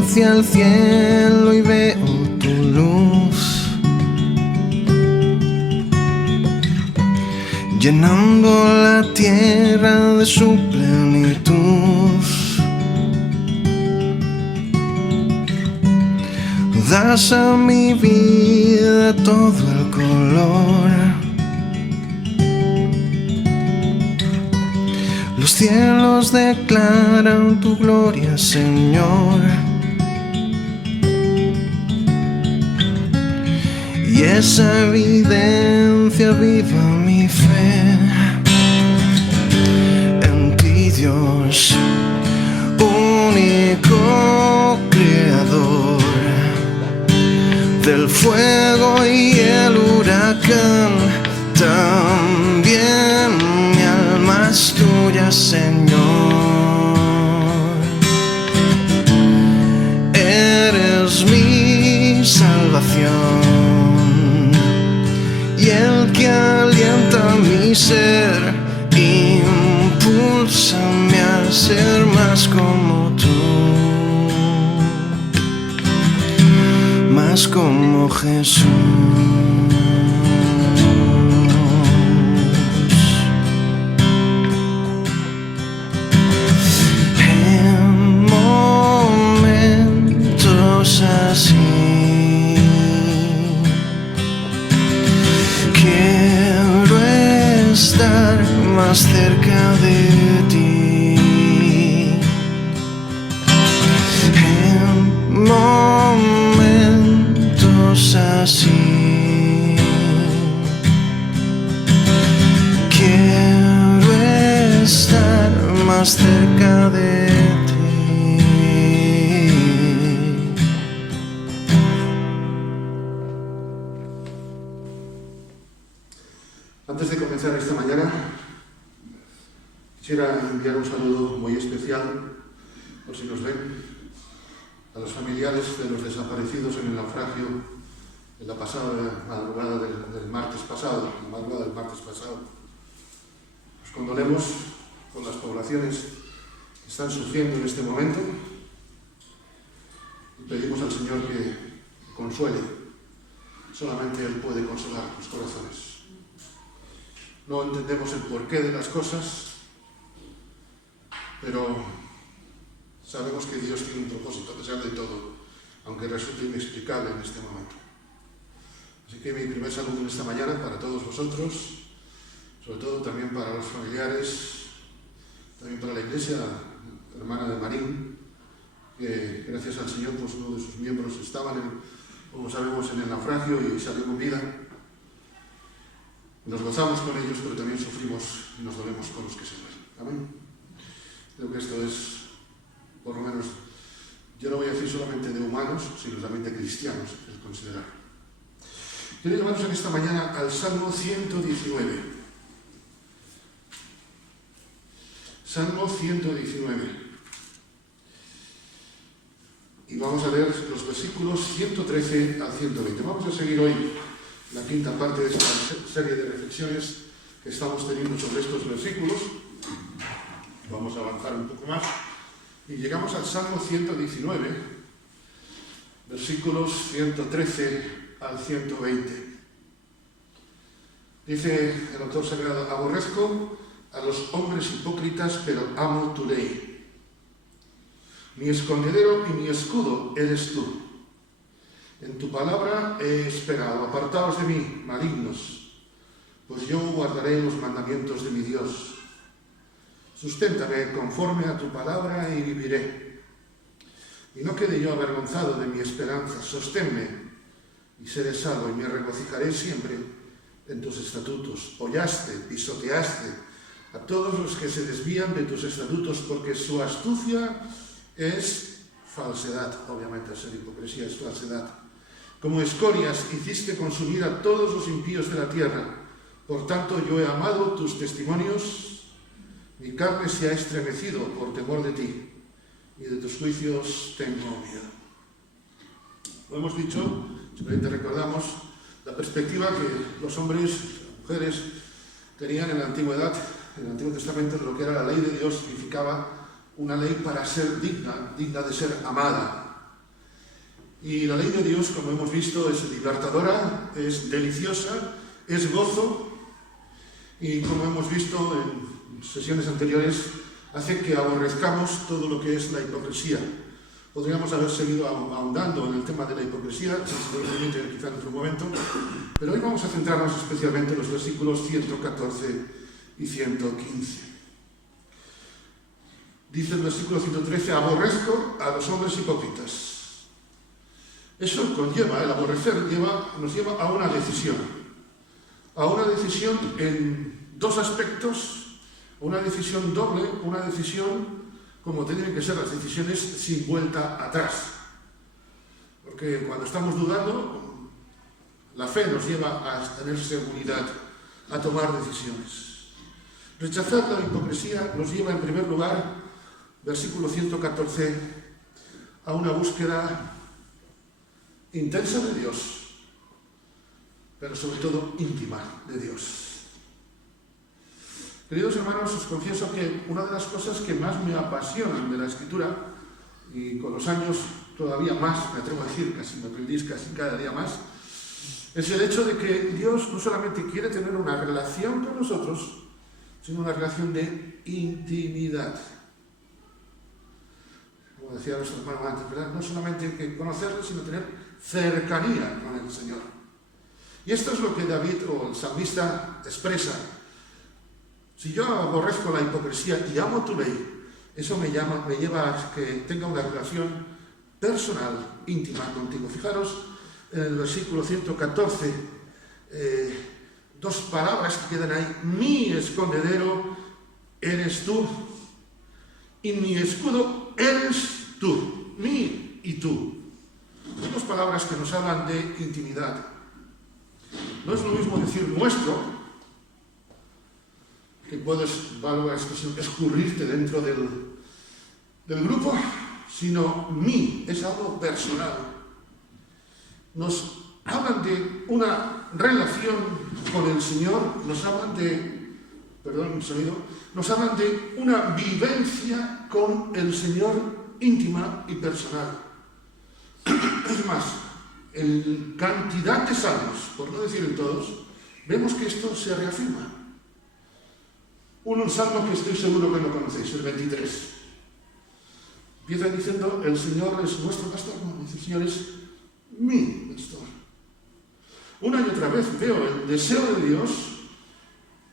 hacia el cielo y veo tu luz, llenando la tierra de su plenitud. Das a mi vida todo el color. Los cielos declaran tu gloria, Señor, y esa evidencia viva mi fe en ti, Dios, único creador del fuego y el huracán. También mi alma es tuya, Señor. Eres mi salvación y el que alienta mi ser, impúlsame a ser más como tú, más como Jesús. En momentos así quiero estar más cerca de ti. En momentos así quiero estar más cerca de ti. Antes de comenzar esta mañana, quisiera enviar un saludo muy especial, por si nos ven, a los familiares de los desaparecidos en el naufragio en la pasada madrugada del martes pasado, la madrugada del martes pasado. Nos condolemos con las poblaciones que están sufriendo en este momento y pedimos al Señor que consuele. Solamente Él puede consolar los corazones. No entendemos el porqué de las cosas, pero sabemos que Dios tiene un propósito a pesar de todo, aunque resulte inexplicable en este momento. Así que mi primer saludo en esta mañana para todos vosotros, sobre todo también para los familiares, también para la Iglesia hermana de Marín, que gracias al Señor pues uno de sus miembros estaban, como sabemos, en el naufragio y salió con vida. Nos gozamos con ellos, pero también sufrimos y nos dolemos con los que se mueren. Amén. Creo que esto es, por lo menos, yo no voy a decir solamente de humanos, sino también de cristianos, el considerar. Quiero llevaros en esta mañana al Salmo 119. Salmo 119. Y vamos a leer los versículos 113 al 120. Vamos a seguir hoy la quinta parte de esta serie de reflexiones que estamos teniendo sobre estos versículos. Vamos a avanzar un poco más. Y llegamos al Salmo 119, versículos 113 al 120. Dice el autor sagrado: aborrezco a los hombres hipócritas, pero amo tu ley. Mi escondedero y mi escudo eres tú. En tu palabra he esperado. Apartaos de mí, malignos, pues yo guardaré los mandamientos de mi Dios. Susténtame conforme a tu palabra y viviré. Y no quede yo avergonzado de mi esperanza. Sosténme y seré salvo, y me regocijaré siempre en tus estatutos. Hollaste, pisoteaste a todos los que se desvían de tus estatutos, porque su astucia es falsedad. Obviamente, ser hipocresía es falsedad. Como escorias hiciste consumir a todos los impíos de la tierra. Por tanto, yo he amado tus testimonios. Mi carne se ha estremecido por temor de ti, y de tus juicios tengo miedo. Lo hemos dicho, simplemente recordamos la perspectiva que los hombres y mujeres tenían en la antigüedad, en el Antiguo Testamento, de lo que era la ley de Dios. Significaba una ley para ser digna de ser amada. Y la ley de Dios, como hemos visto, es libertadora, es deliciosa, es gozo, y como hemos visto en sesiones anteriores, hace que aborrezcamos todo lo que es la hipocresía. Podríamos haber seguido ahondando en el tema de la hipocresía, si se lo permite quizá en otro momento, pero hoy vamos a centrarnos especialmente en los versículos 114 y 115. Dice el versículo 113, aborrezco a los hombres hipócritas. Eso conlleva, el aborrecer nos lleva a una decisión en dos aspectos, una decisión doble, una decisión como tienen que ser las decisiones sin vuelta atrás. Porque cuando estamos dudando, la fe nos lleva a tener seguridad, a tomar decisiones. Rechazar la hipocresía nos lleva en primer lugar, versículo 114, a una búsqueda intensa de Dios, pero sobre todo íntima de Dios. Queridos hermanos, os confieso que una de las cosas que más me apasionan de la Escritura, y con los años todavía más, me atrevo a decir, casi me aprendís casi cada día más, es el hecho de que Dios no solamente quiere tener una relación con nosotros, sino una relación de intimidad. Como decía nuestro hermano antes, ¿verdad? No solamente que conocerle, sino tener cercanía con el Señor. Y esto es lo que David o el salmista expresa. Si yo aborrezco la hipocresía y amo tu ley, eso me lleva a que tenga una relación personal, íntima contigo. Fijaros en el versículo 114, dos palabras que quedan ahí. Mi escondedero eres tú y mi escudo eres tú. Mi y tú. Son dos palabras que nos hablan de intimidad. No es lo mismo decir nuestro, que puedes, valga la expresión, escurrirte dentro del grupo, sino mí, es algo personal. Nos hablan de una relación con el Señor, nos hablan de, nos hablan de una vivencia con el Señor íntima y personal. Es más, en cantidad de salmos, por no decir en todos, vemos que esto se reafirma. Un salmo que estoy seguro que lo conocéis, el 23. Empieza diciendo, el Señor es nuestro pastor, el Señor es mi pastor. Una y otra vez veo el deseo de Dios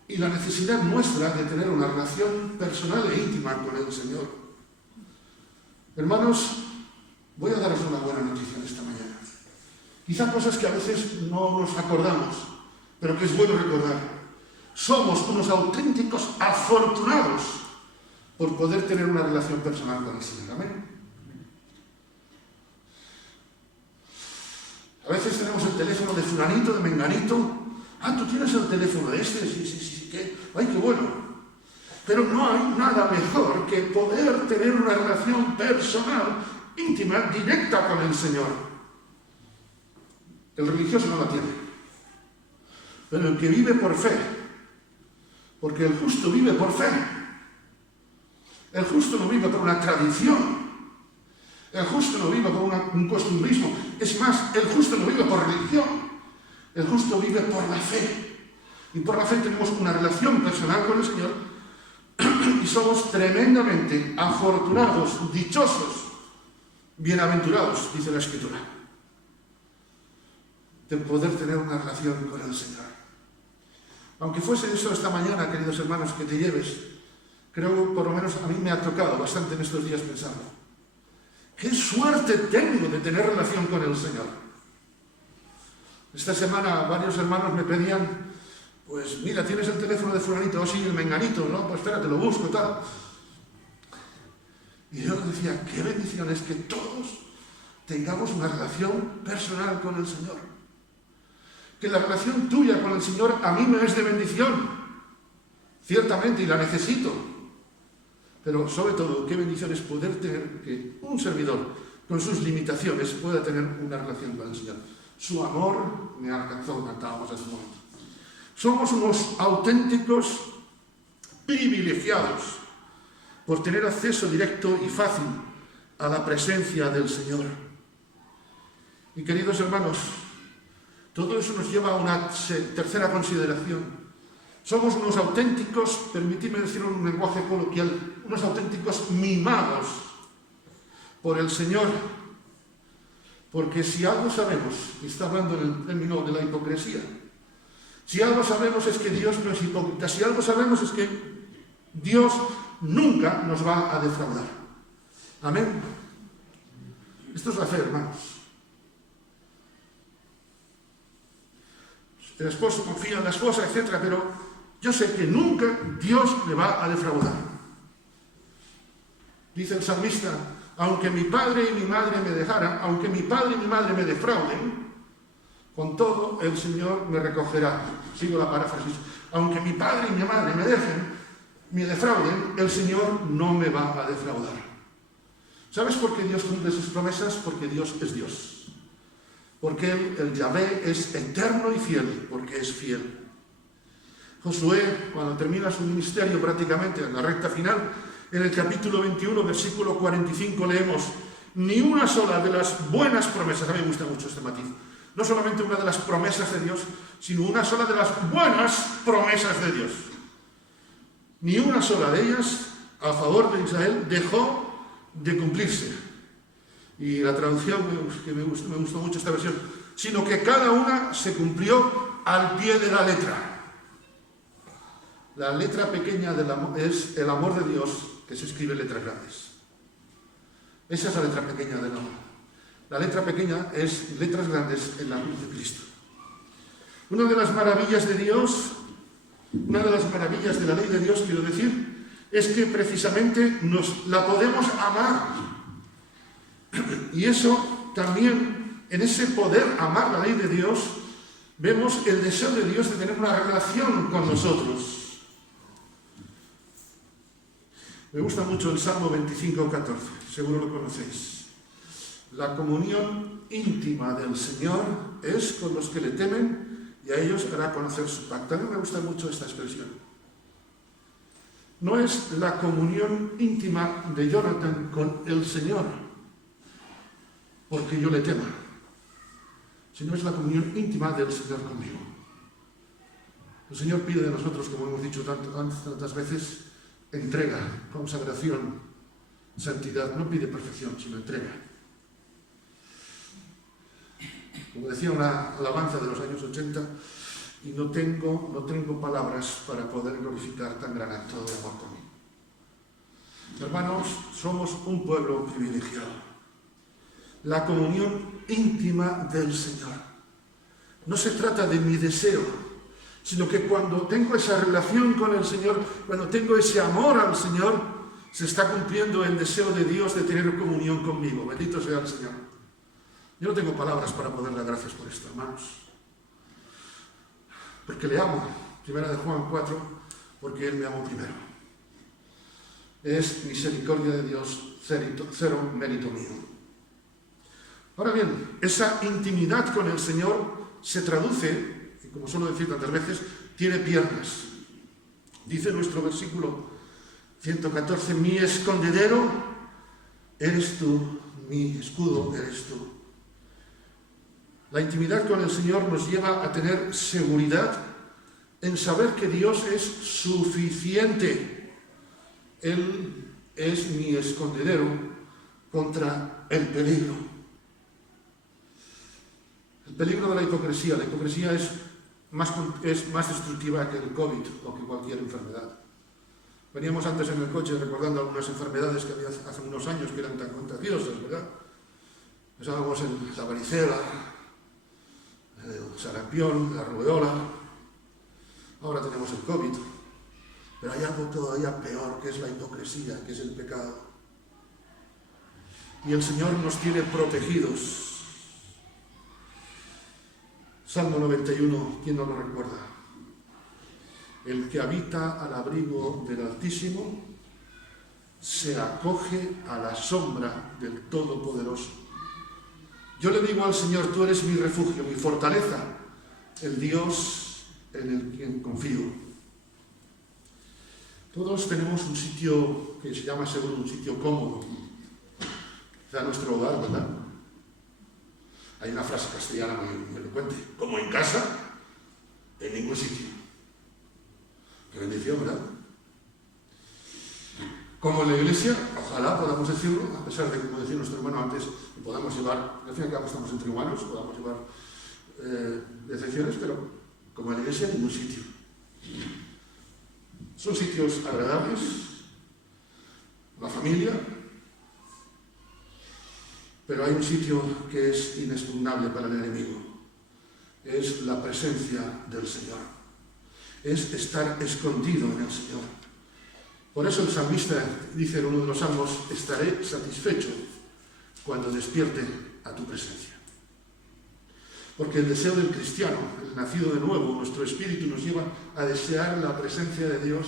y la necesidad nuestra de tener una relación personal e íntima con el Señor. Hermanos, voy a daros una buena noticia esta mañana. Quizá cosas que a veces no nos acordamos, pero que es bueno recordar. Somos unos auténticos afortunados por poder tener una relación personal con el Señor. Amén. A veces tenemos el teléfono de fulanito, de menganito. Ah, tú tienes el teléfono de este. Sí. Ay, qué bueno. Pero no hay nada mejor que poder tener una relación personal, íntima, directa con el Señor. El religioso no la tiene. Pero el que vive por fe, porque el justo vive por fe. El justo no vive por una tradición. El justo no vive por un costumbrismo. Es más, el justo no vive por religión. El justo vive por la fe. Y por la fe tenemos una relación personal con el Señor. Y somos tremendamente afortunados, dichosos, bienaventurados, dice la Escritura, de poder tener una relación con el Señor. Aunque fuese eso esta mañana, queridos hermanos, que te lleves, creo, por lo menos a mí me ha tocado bastante en estos días pensando, qué suerte tengo de tener relación con el Señor. Esta semana varios hermanos me pedían, pues mira, tienes el teléfono de fulanito, o sí, el menganito, ¿no? Pues espérate, lo busco, tal. Y yo decía, qué bendición es que todos tengamos una relación personal con el Señor. Que la relación tuya con el Señor a mí me es de bendición, ciertamente, y la necesito. Pero sobre todo, qué bendición es poder tener que un servidor, con sus limitaciones, pueda tener una relación con el Señor. Su amor me alcanzó, cantábamos hace un momento. Somos unos auténticos privilegiados por tener acceso directo y fácil a la presencia del Señor. Y queridos hermanos, todo eso nos lleva a una tercera consideración. Somos unos auténticos, permitidme decirlo en un lenguaje coloquial, unos auténticos mimados por el Señor. Porque si algo sabemos, y está hablando en el término de la hipocresía, si algo sabemos es que Dios no es hipócrita, si algo sabemos es que Dios nunca nos va a defraudar. Amén. Esto es la fe, hermanos. El esposo confía en la esposa, etc., pero yo sé que nunca Dios le va a defraudar. Dice el salmista, aunque mi padre y mi madre me dejaran, aunque mi padre y mi madre me defrauden, con todo el Señor me recogerá. Sigo la paráfrasis. Aunque mi padre y mi madre me defrauden, el Señor no me va a defraudar. ¿Sabes por qué Dios cumple sus promesas? Porque Dios es Dios. Porque el Yahvé es eterno y fiel, porque es fiel. Josué, cuando termina su ministerio prácticamente en la recta final, en el capítulo 21, versículo 45, leemos, ni una sola de las buenas promesas, a mí me gusta mucho este matiz, no solamente una de las promesas de Dios, sino una sola de las buenas promesas de Dios. Ni una sola de ellas, a favor de Israel, dejó de cumplirse. Y la traducción, que me gustó mucho esta versión, sino que cada una se cumplió al pie de la letra. La letra pequeña es el amor de Dios, que se escribe en letras grandes. Esa es la letra pequeña del amor. La letra pequeña es letras grandes en la cruz de Cristo. Una de las maravillas de Dios, una de las maravillas de la ley de Dios, quiero decir, es que precisamente nos la podemos amar. Y eso también, en ese poder amar la ley de Dios, vemos el deseo de Dios de tener una relación con nosotros. Me gusta mucho el Salmo 25:14, seguro lo conocéis. La comunión íntima del Señor es con los que le temen y a ellos hará conocer su pacto. A mí me gusta mucho esta expresión. No es la comunión íntima de Jonathan con el Señor, porque yo le tema, sino es la comunión íntima del Señor conmigo. El Señor pide de nosotros, como hemos dicho tantas veces, entrega, consagración, santidad. No pide perfección, sino entrega. Como decía una alabanza de los años 80, y no tengo palabras para poder glorificar tan gran acto de amor conmigo. Hermanos, somos un pueblo privilegiado. La comunión íntima del Señor. No se trata de mi deseo, sino que cuando tengo esa relación con el Señor, cuando tengo ese amor al Señor, se está cumpliendo el deseo de Dios de tener comunión conmigo. Bendito sea el Señor. Yo no tengo palabras para poder dar gracias por esto, hermanos. Porque le amo. Primera de Juan 4, porque Él me amó primero. Es misericordia de Dios, cero mérito mío. Ahora bien, esa intimidad con el Señor se traduce, y como suelo decir tantas veces, tiene piernas. Dice nuestro versículo 114, mi escondedero eres tú, mi escudo eres tú. La intimidad con el Señor nos lleva a tener seguridad en saber que Dios es suficiente. Él es mi escondedero contra el peligro. El peligro de la hipocresía. La hipocresía es más destructiva que el COVID o que cualquier enfermedad. Veníamos antes en el coche recordando algunas enfermedades que había hace unos años que eran tan contagiosas, ¿verdad? Pensábamos en la varicela, el sarampión, la rubeola. Ahora tenemos el COVID. Pero hay algo todavía peor, que es la hipocresía, que es el pecado. Y el Señor nos tiene protegidos. Salmo 91, ¿quién no lo recuerda? El que habita al abrigo del Altísimo se acoge a la sombra del Todopoderoso. Yo le digo al Señor, tú eres mi refugio, mi fortaleza, el Dios en el quien confío. Todos tenemos un sitio que se llama seguro un sitio cómodo, quizá nuestro hogar, ¿verdad? Hay una frase castellana muy elocuente: como en casa, en ningún sitio. Qué bendición, ¿verdad? Como en la iglesia, ojalá podamos decirlo, a pesar de, como decía nuestro hermano antes, que podamos llevar, al fin y al cabo estamos entre humanos, podamos llevar decepciones, pero como en la iglesia, en ningún sitio. Son sitios agradables, la familia, pero hay un sitio que es inexpugnable para el enemigo. Es la presencia del Señor. Es estar escondido en el Señor. Por eso el salmista dice en uno de los salmos: estaré satisfecho cuando despierte a tu presencia. Porque el deseo del cristiano, el nacido de nuevo, nuestro espíritu nos lleva a desear la presencia de Dios,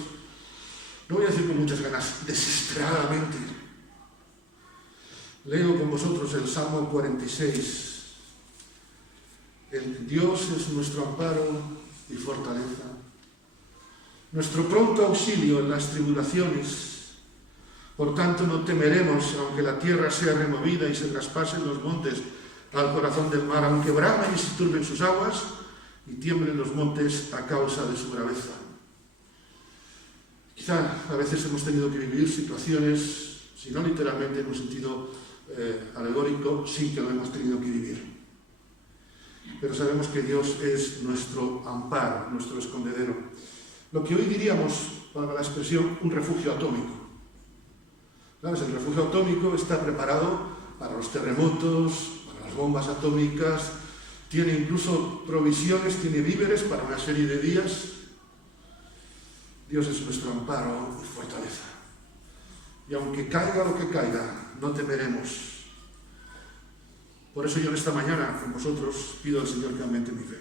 no voy a decir con muchas ganas, desesperadamente. Leo con vosotros el Salmo 46. El Dios es nuestro amparo y fortaleza, nuestro pronto auxilio en las tribulaciones. Por tanto no temeremos, aunque la tierra sea removida y se traspasen los montes al corazón del mar, aunque bramen y se turben sus aguas y tiemblen los montes a causa de su braveza. Quizá a veces hemos tenido que vivir situaciones, si no literalmente en un sentido alegórico, sí que lo hemos tenido que vivir. Pero sabemos que Dios es nuestro amparo, nuestro escondedero. Lo que hoy diríamos, para la expresión, un refugio atómico. ¿Sabes? El refugio atómico está preparado para los terremotos, para las bombas atómicas, tiene incluso provisiones, tiene víveres para una serie de días. Dios es nuestro amparo y fortaleza. Y aunque caiga lo que caiga, no temeremos. Por eso yo en esta mañana, con vosotros, pido al Señor que aumente mi fe.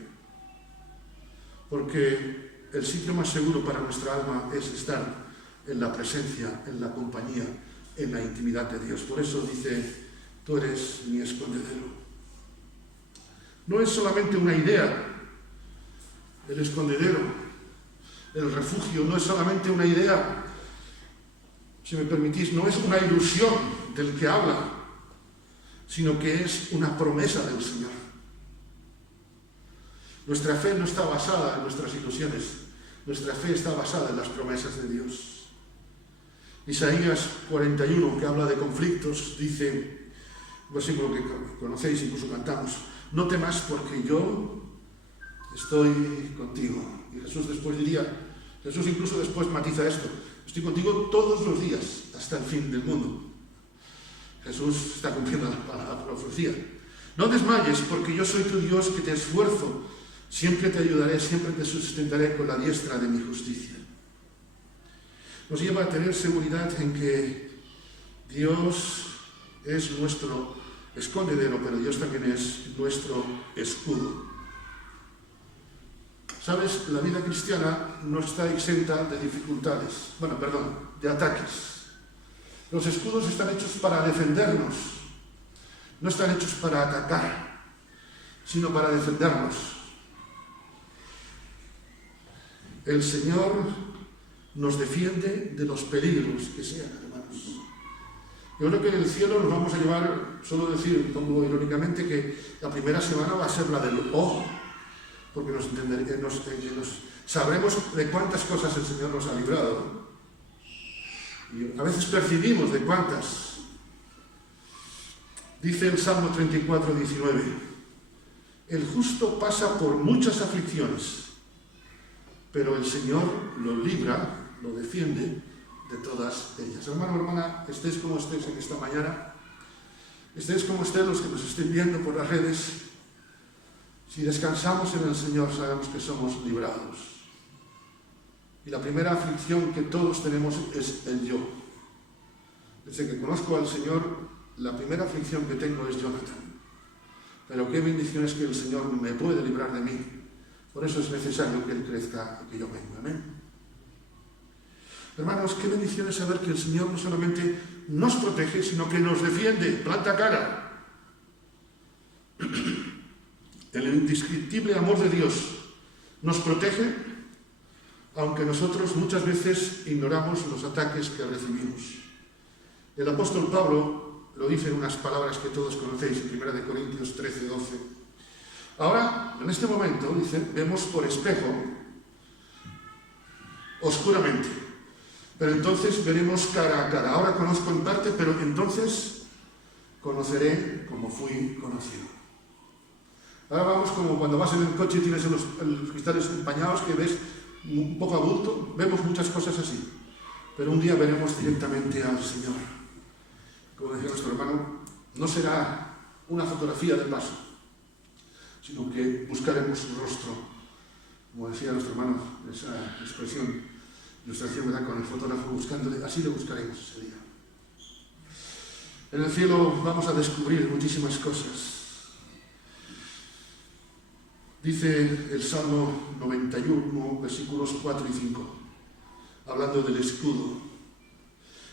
Porque el sitio más seguro para nuestra alma es estar en la presencia, en la compañía, en la intimidad de Dios. Por eso dice: tú eres mi escondedero. No es solamente una idea, el escondedero, el refugio, no es solamente una idea, si me permitís, no es una ilusión del que habla, sino que es una promesa del Señor. Nuestra fe no está basada en nuestras ilusiones, nuestra fe está basada en las promesas de Dios. Isaías 41, que habla de conflictos, dice, un versículo que conocéis, incluso cantamos: no temas porque yo estoy contigo. Y Jesús después diría, Jesús incluso después matiza esto: estoy contigo todos los días hasta el fin del mundo. Jesús está cumpliendo la profecía. No desmayes, porque yo soy tu Dios, que te esfuerzo. Siempre te ayudaré, siempre te sustentaré con la diestra de mi justicia. Nos lleva a tener seguridad en que Dios es nuestro escondedero, pero Dios también es nuestro escudo. ¿Sabes? La vida cristiana no está exenta de dificultades, de ataques. Los escudos están hechos para defendernos, no están hechos para atacar, sino para defendernos. El Señor nos defiende de los peligros que sean, hermanos. Yo creo que en el cielo nos vamos a llevar, solo decir, como irónicamente, que la primera semana va a ser la del ojo, porque nos sabremos de cuántas cosas el Señor nos ha librado. Y a veces percibimos de cuántas. Dice el Salmo 34, 19: el justo pasa por muchas aflicciones, pero el Señor lo libra, lo defiende de todas ellas. Hermano, hermana, estés como estés en esta mañana, estés como estés los que nos estén viendo por las redes, si descansamos en el Señor sabemos que somos librados. Y la primera aflicción que todos tenemos es el yo. Desde que conozco al Señor, la primera aflicción que tengo es Jonathan. Pero qué bendición es que el Señor me puede librar de mí. Por eso es necesario que Él crezca y que yo venga. Amén. Hermanos, qué bendición es saber que el Señor no solamente nos protege, sino que nos defiende, planta cara. El indescriptible amor de Dios nos protege, aunque nosotros muchas veces ignoramos los ataques que recibimos. El apóstol Pablo lo dice en unas palabras que todos conocéis, en 1 Corintios 13, 12. Ahora, en este momento, dice, vemos por espejo, oscuramente, pero entonces veremos cara a cara. Ahora conozco en parte, pero entonces conoceré como fui conocido. Ahora vamos como cuando vas en el coche y tienes los cristales empañados, que ves un poco a bulto, vemos muchas cosas así. Pero un día veremos directamente al Señor. Como decía nuestro hermano, no será una fotografía de paso, sino que buscaremos su rostro. Como decía nuestro hermano, esa expresión, ilustración, ¿verdad?, con el fotógrafo buscándole, así le buscaremos ese día. En el cielo vamos a descubrir muchísimas cosas. Dice el Salmo 91, versículos 4 y 5, hablando del escudo: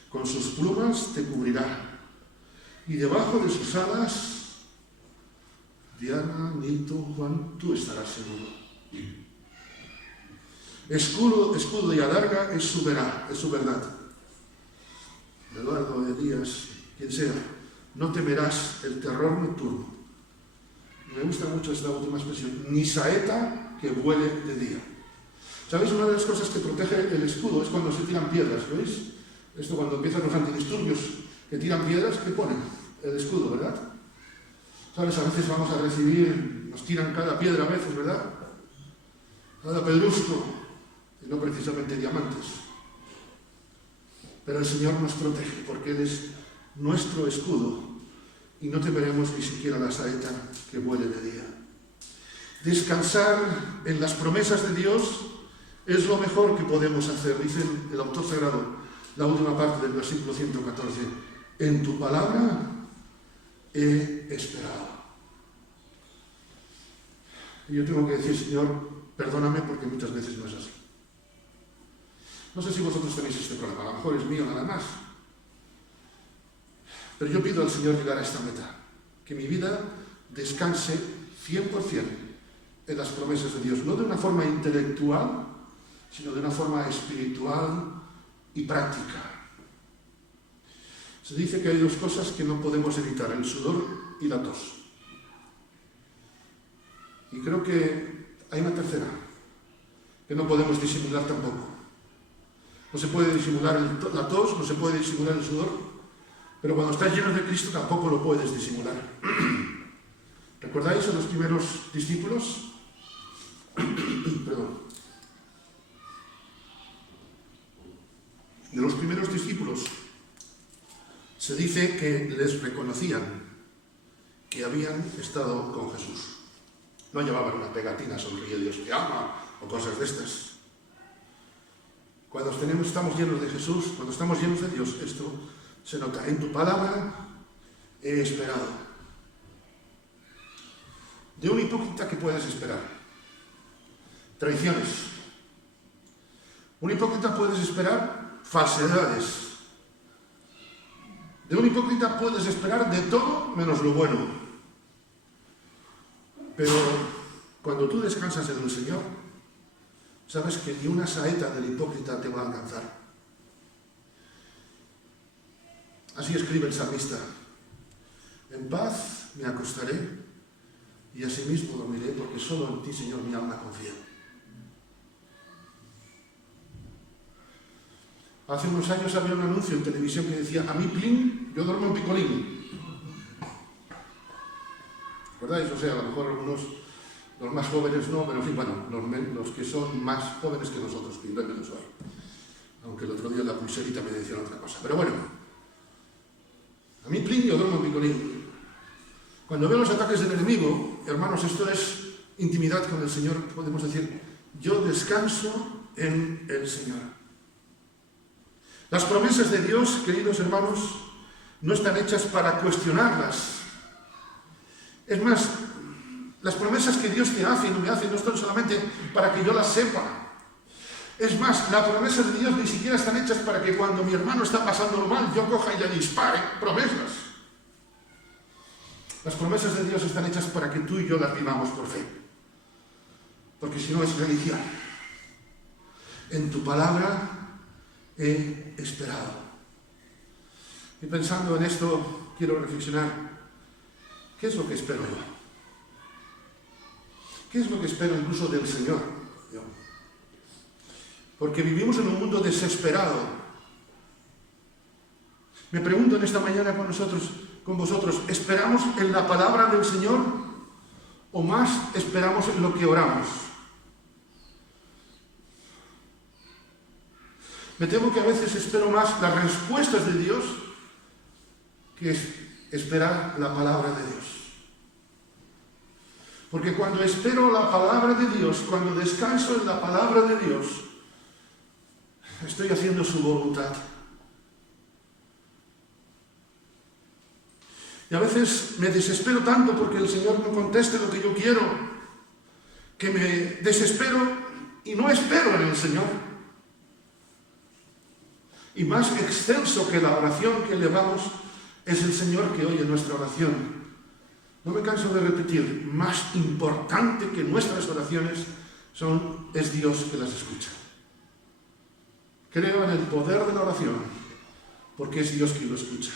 con sus plumas te cubrirá, y debajo de sus alas, Diana, Nito, Juan, tú estarás seguro. Escudo y adarga es su verdad. Eduardo, Elías, quien sea, no temerás el terror nocturno. Me gusta mucho esta última expresión, ni saeta que vuele de día. ¿Sabéis? Una de las cosas que protege el escudo es cuando se tiran piedras, ¿veis? Esto cuando empiezan los antidisturbios que tiran piedras, ¿qué ponen? El escudo, ¿verdad? ¿Sabes? A veces vamos a recibir, nos tiran cada piedra a veces, ¿verdad? Cada pedrusco, y no precisamente diamantes. Pero el Señor nos protege porque Él es nuestro escudo y no temeremos ni siquiera la saeta que vuele de día. Descansar en las promesas de Dios es lo mejor que podemos hacer. Dice el autor sagrado, la última parte del versículo 114, en tu palabra he esperado. Y yo tengo que decir, Señor, perdóname porque muchas veces no es así. No sé si vosotros tenéis este problema, a lo mejor es mío nada más. Pero yo pido al Señor llegar a esta meta, que mi vida descanse 100% en las promesas de Dios, no de una forma intelectual, sino de una forma espiritual y práctica. Se dice que hay dos cosas que no podemos evitar, el sudor y la tos. Y creo que hay una tercera, que no podemos disimular tampoco. No se puede disimular la tos, no se puede disimular el sudor, pero cuando estás lleno de Cristo tampoco lo puedes disimular. ¿Recordáis a los primeros discípulos? Perdón. De los primeros discípulos se dice que les reconocían que habían estado con Jesús. No llevaban una pegatina, sonríe Dios te ama, o cosas de estas. Cuando estamos llenos de Jesús, cuando estamos llenos de Dios, esto se nota. En tu palabra he esperado. De un hipócrita, ¿qué puedes esperar? Traiciones. Un hipócrita puedes esperar falsedades. De un hipócrita puedes esperar de todo menos lo bueno. Pero cuando tú descansas en el Señor, sabes que ni una saeta del hipócrita te va a alcanzar. Así escribe el salmista: en paz me acostaré y asimismo dormiré, porque solo en ti, Señor, mi alma confía. Hace unos años había un anuncio en televisión que decía: a mí plin, yo duermo en picolín. ¿Recordáis? O sea, a lo mejor algunos, los más jóvenes no, pero en fin, bueno, los que son más jóvenes que nosotros, que yo menos soy. Aunque el otro día la pulserita me decía otra cosa. Pero bueno, a mí plin, yo duermo en picolín. Cuando veo los ataques del enemigo, hermanos, esto es intimidad con el Señor, podemos decir, yo descanso en el Señor. Las promesas de Dios, queridos hermanos, no están hechas para cuestionarlas. Es más, las promesas que Dios te hace y no me hace no están solamente para que yo las sepa. Es más, las promesas de Dios ni siquiera están hechas para que cuando mi hermano está pasándolo mal, yo coja y le dispare. Promesas. Las promesas de Dios están hechas para que tú y yo las vivamos por fe. Porque si no es religión. En tu palabra he esperado. Y pensando en esto, quiero reflexionar, ¿qué es lo que espero yo? ¿Qué es lo que espero incluso del Señor? Yo. Porque vivimos en un mundo desesperado. Me pregunto en esta mañana con vosotros, ¿esperamos en la palabra del Señor o más esperamos en lo que oramos? Me temo que a veces espero más las respuestas de Dios que esperar la palabra de Dios. Porque cuando espero la palabra de Dios, cuando descanso en la palabra de Dios, estoy haciendo su voluntad. Y a veces me desespero tanto porque el Señor no conteste lo que yo quiero, que me desespero y no espero en el Señor. Y más extenso que la oración que elevamos es el Señor que oye nuestra oración. No me canso de repetir, más importante que nuestras oraciones es Dios que las escucha. Creo en el poder de la oración, porque es Dios quien lo escucha.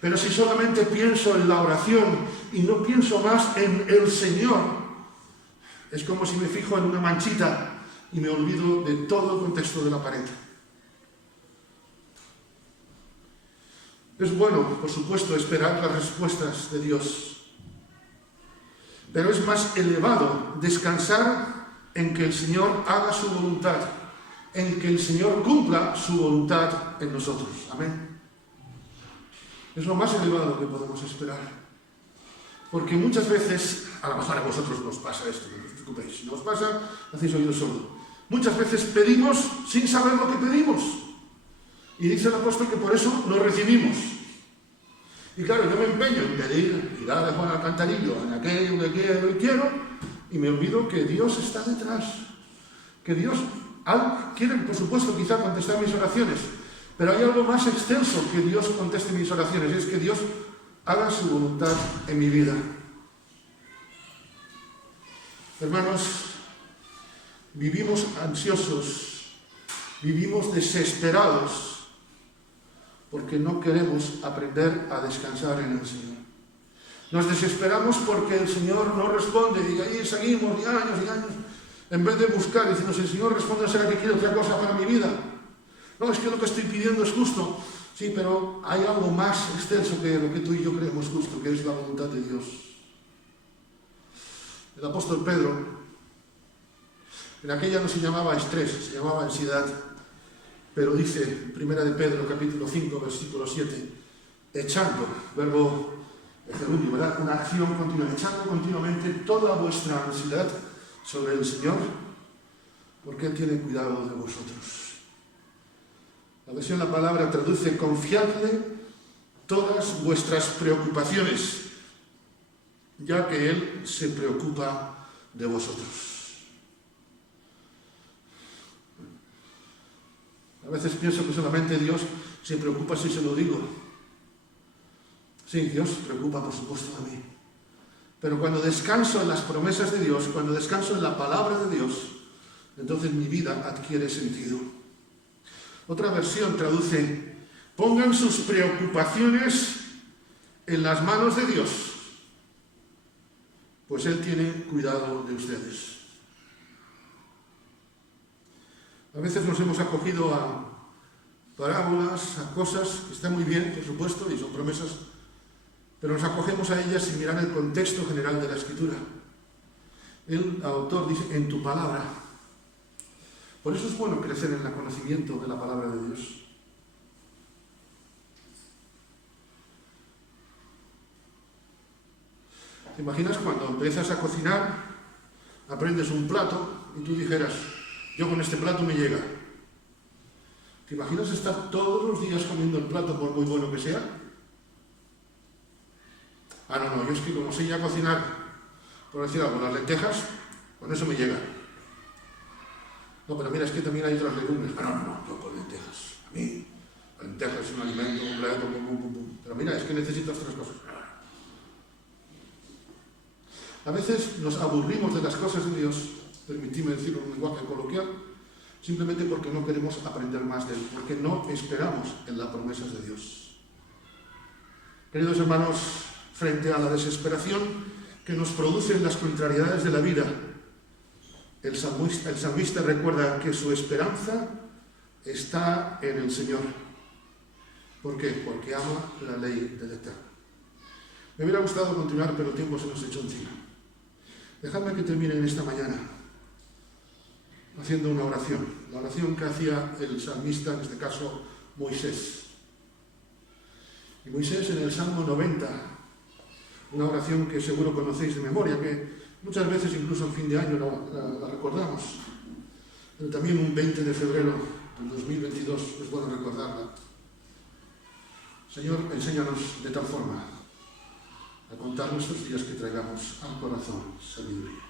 Pero si solamente pienso en la oración y no pienso más en el Señor, es como si me fijo en una manchita y me olvido de todo el contexto de la pared. Es bueno, por supuesto, esperar las respuestas de Dios, pero es más elevado descansar en que el Señor haga su voluntad, en que el Señor cumpla su voluntad en nosotros. Amén. Es lo más elevado que podemos esperar. Porque muchas veces, a lo mejor a vosotros nos pasa esto, no os preocupéis, si no os pasa, hacéis oído sordo. Muchas veces pedimos sin saber lo que pedimos. Y dice el apóstol que por eso lo recibimos. Y claro, yo me empeño en pedir, tirar de Juan al cantarillo, en aquello que quiero y quiero, y me olvido que Dios está detrás. Que Dios quiere, por supuesto, quizá contestar mis oraciones, pero hay algo más extenso que Dios conteste mis oraciones, y es que Dios haga su voluntad en mi vida. Hermanos, vivimos ansiosos, vivimos desesperados, porque no queremos aprender a descansar en el Señor. Nos desesperamos porque el Señor no responde, y ahí seguimos y años, en vez de buscar, diciendo, si el Señor responde, ¿será que quiere otra cosa para mi vida? No, es que lo que estoy pidiendo es justo. Sí, pero hay algo más extenso que lo que tú y yo creemos justo, que es la voluntad de Dios. El apóstol Pedro, en aquella no se llamaba estrés, se llamaba ansiedad. Pero dice, primera de Pedro, capítulo 5, versículo 7, echando, verbo gerundio, ¿verdad? Una acción continua, echando continuamente toda vuestra ansiedad sobre el Señor, porque Él tiene cuidado de vosotros. La versión La Palabra traduce, confiadle todas vuestras preocupaciones, ya que Él se preocupa de vosotros. A veces pienso que solamente Dios se preocupa si se lo digo. Sí, Dios se preocupa, por supuesto, de mí. Pero cuando descanso en las promesas de Dios, cuando descanso en la palabra de Dios, entonces mi vida adquiere sentido. Otra versión traduce, pongan sus preocupaciones en las manos de Dios, pues Él tiene cuidado de ustedes. A veces nos hemos acogido a parábolas, a cosas que están muy bien, por supuesto, y son promesas, pero nos acogemos a ellas sin mirar el contexto general de la Escritura. El autor dice, en tu palabra. Por eso es bueno crecer en el conocimiento de la palabra de Dios. ¿Te imaginas cuando empiezas a cocinar, aprendes un plato y tú dijeras, yo con este plato me llega? ¿Te imaginas estar todos los días comiendo el plato por muy bueno que sea? No, yo es que como sé ya cocinar, por decir algo, las lentejas, con eso me llega. No, pero mira, es que también hay otras legumbres. No, yo con lentejas. A mí, la lenteja es un alimento completo, pero mira, es que necesito otras cosas. A veces nos aburrimos de las cosas de Dios, permitidme decirlo en un lenguaje coloquial, simplemente porque no queremos aprender más de Él, porque no esperamos en las promesas de Dios. Queridos hermanos, frente a la desesperación que nos producen las contrariedades de la vida, el salmista recuerda que su esperanza está en el Señor. ¿Por qué? Porque ama la ley del Eterno. Me hubiera gustado continuar, pero el tiempo se nos echó encima. Dejadme que termine en esta mañana haciendo una oración, la oración que hacía el salmista, en este caso Moisés. Y Moisés en el Salmo 90, una oración que seguro conocéis de memoria, que muchas veces incluso en fin de año la recordamos, pero también un 20 de febrero del 2022 es bueno recordarla. Señor, enséñanos de tal forma a contar nuestros días que traigamos al corazón sabiduría.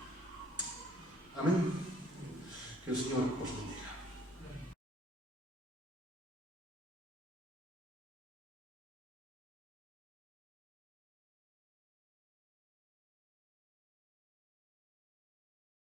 Amén. Que el Señor os bendiga.